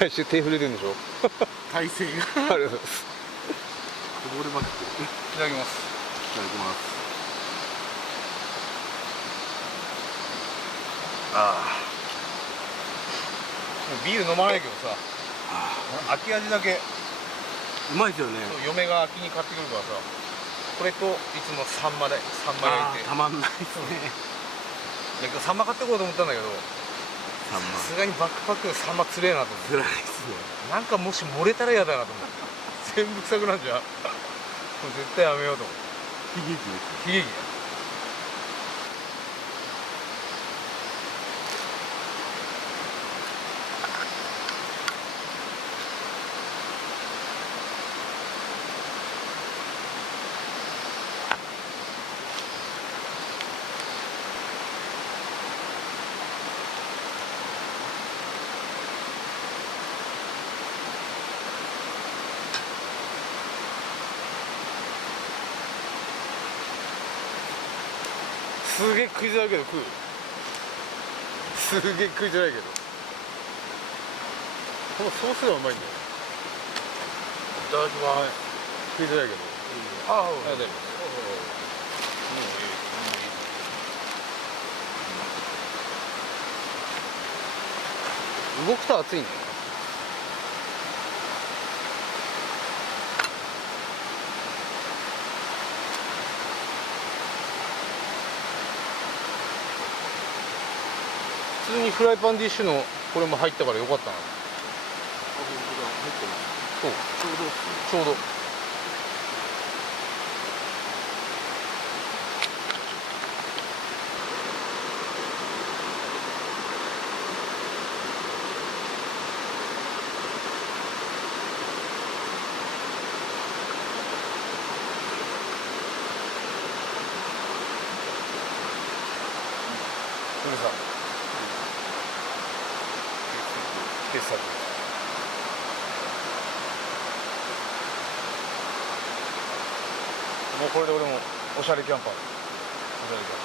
来週手震えてるんでしょ。体勢がありがとうございます。こぼれまくってる。いただきます。いただきます。ビール飲まないけどさ、秋味だけうまいですよね。嫁が秋に買ってくるからさ、これといつもサンマでサンマ焼いて。たまんないですね。だけどサンマ買ってこうと思ったんだけど、サンマさすがにバックパックでサンマつれえなと思って。辛いですね。なんかもし漏れたら嫌だなと思って。全部臭くなっちゃう。もう絶対やめようと思って。悲劇です悲劇だ。すげえ食いづらいけど食う。すげえ食いづらいけど、このソースがうまいんだよね。いただきます。食いづらいけど。ああ、ありがとうございます。動くと熱いんだよ。普通にフライパンディッシュのこれも入ったからよかったな。本当だ、入ってます。そう、ちょうどっすね。ちょうど。これさ、傑作。もうこれで俺もおしゃれキャンパーです。おしゃれキャン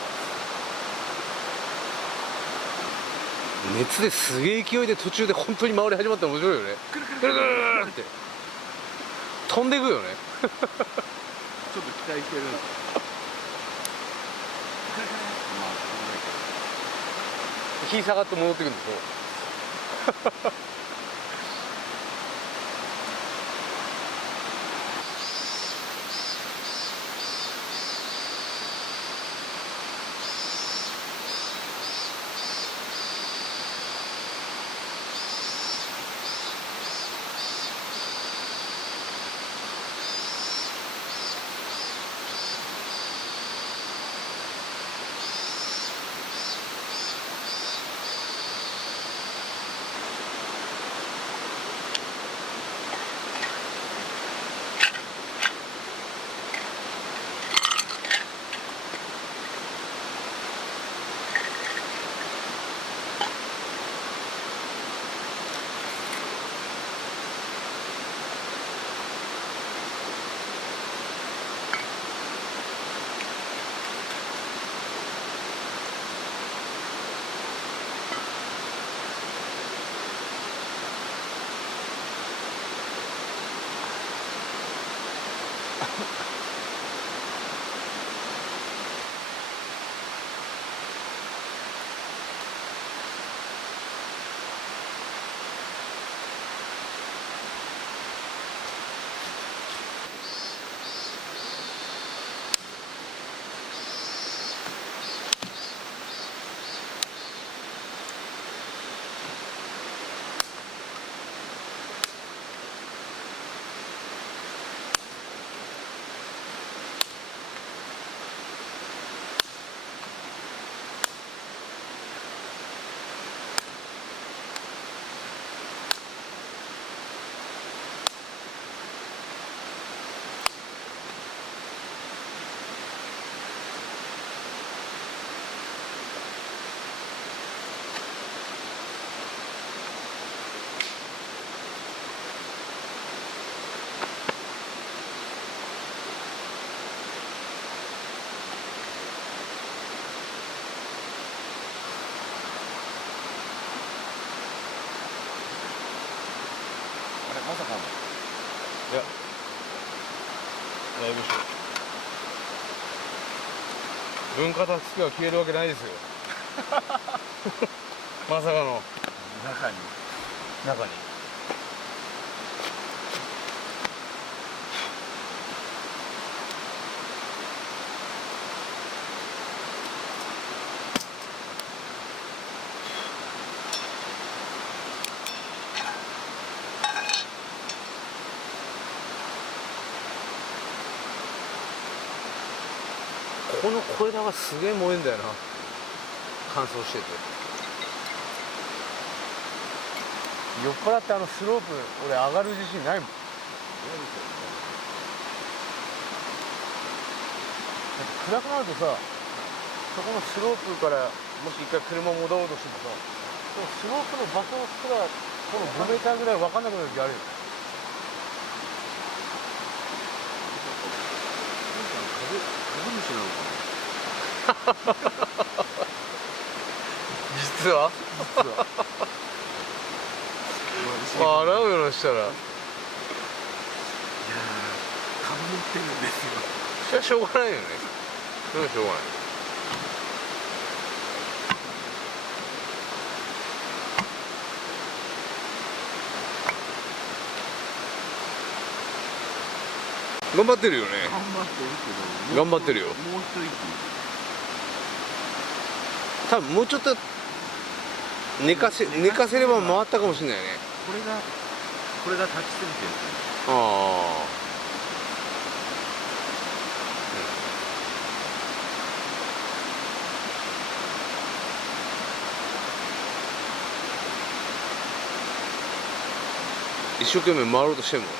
パー。熱ですげえ勢いで途中で本当に回り始まったら面白いよね。くるくるくるくるって飛んでいくよね。ちょっと期待してるんです。まあ、そんな火下がって戻ってくるんでしょ。さかの。いや内部省文化タスクが消えるわけないですよまさかの中に。中にこの小枝がすげえ燃えんだよな乾燥してて酔っ払ってスロープ俺上がる自信ないもんだって暗くなるとさそこのスロープからもし一回車戻ろうとしてもさそのスロープの場所すらこの5メーターぐらい分かんなくなる時あるよ株主なのかな。実は実は。笑うようしたらいやー、株持ってるんですよ。それはしょうがないよねそれはしょうがない頑張ってるよね頑張ってるけど。頑張ってるよもう一息。多分もうちょっと寝かせれば回ったかもしれないよねこれが立ちすぎてる。ああ一生懸命回ろうとしてるもんね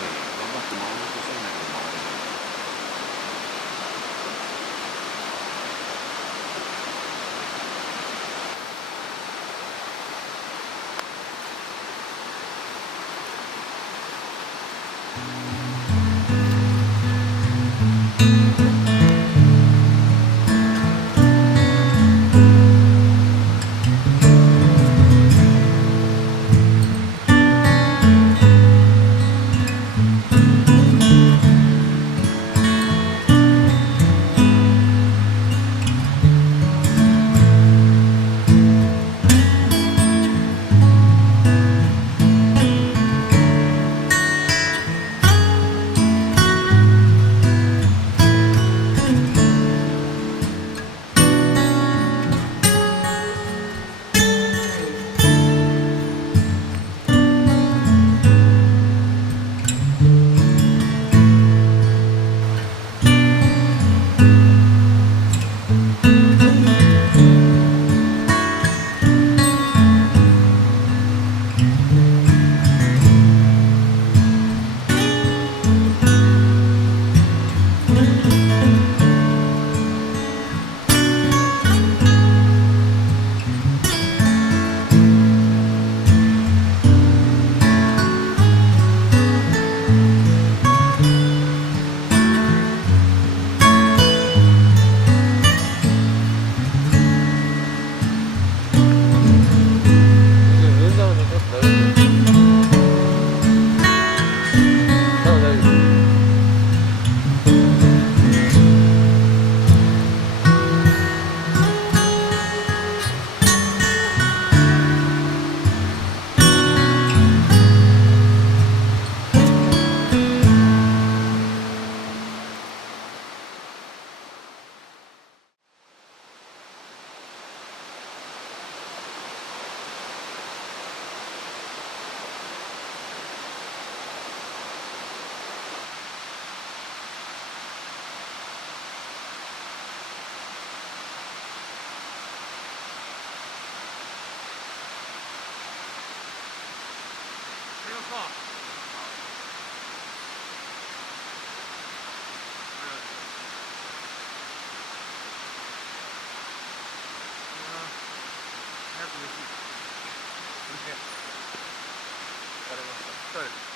頑張って回ろうとしてんだけど回れない。疲れました。疲れる。